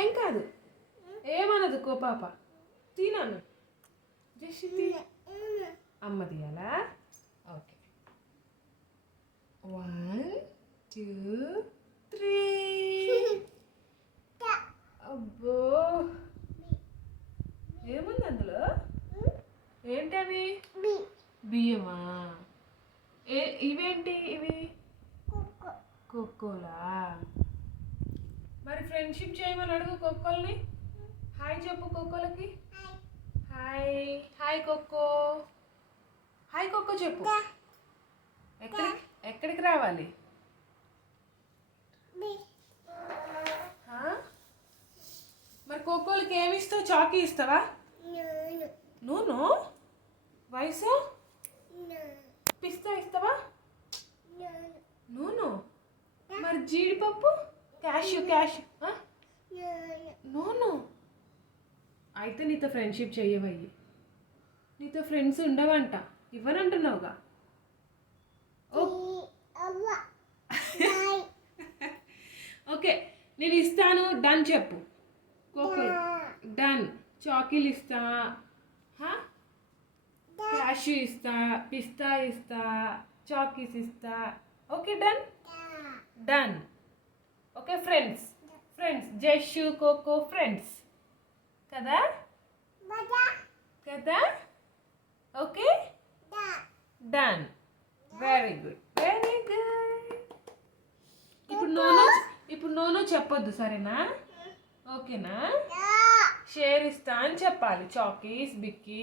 ఏం కాదు, ఏమనదు కో పాప. తినాను జస్ట్ అమ్మ తీయాలా? ఓకే, 1 2 3. అబ్బో, ఏముంది అందులో? ఏంటవి? బియ్యమా? ఇవేంటి ఇవి? కోకోలా? మరి ఫ్రెండ్షిప్ చేయమని అడుగు కోకోల్ని. హాయ్ చెప్పు కోకోలకి. Hi hi Coco, hi Coco చెప్పు. ఎక్కడికి రావాలి? మరి కోకోలకి ఏమి ఇస్తావు? చాకీ ఇస్తావా? నూనె వయసు పిస్తా ఇస్తావా? నూనె మరి జీడిపప్పు క్యాష్యూ నూనె. అయితే నీతో ఫ్రెండ్షిప్ చెయ్యవయ్యి, నీతో ఫ్రెండ్స్ ఉండవంట, ఇవ్వనంటున్నావుగా. ఓకే, నేను ఇస్తాను, డన్ చెప్పు. కోకోలు డన్. చాకీలు ఇస్తా, క్యాష్యూ ఇస్తా, పిస్తా ఇస్తా, చాకీస్ ఇస్తా. Okay done done. Okay friends Jashu Coco friends కదా కదా. Okay done. Very good. ఇప్పుడు నోను చెప్పొద్దు, సరేనా? ఓకేనా? షేర్ ఇస్తా అని చెప్పాలి. చాకీస్ బిక్కీ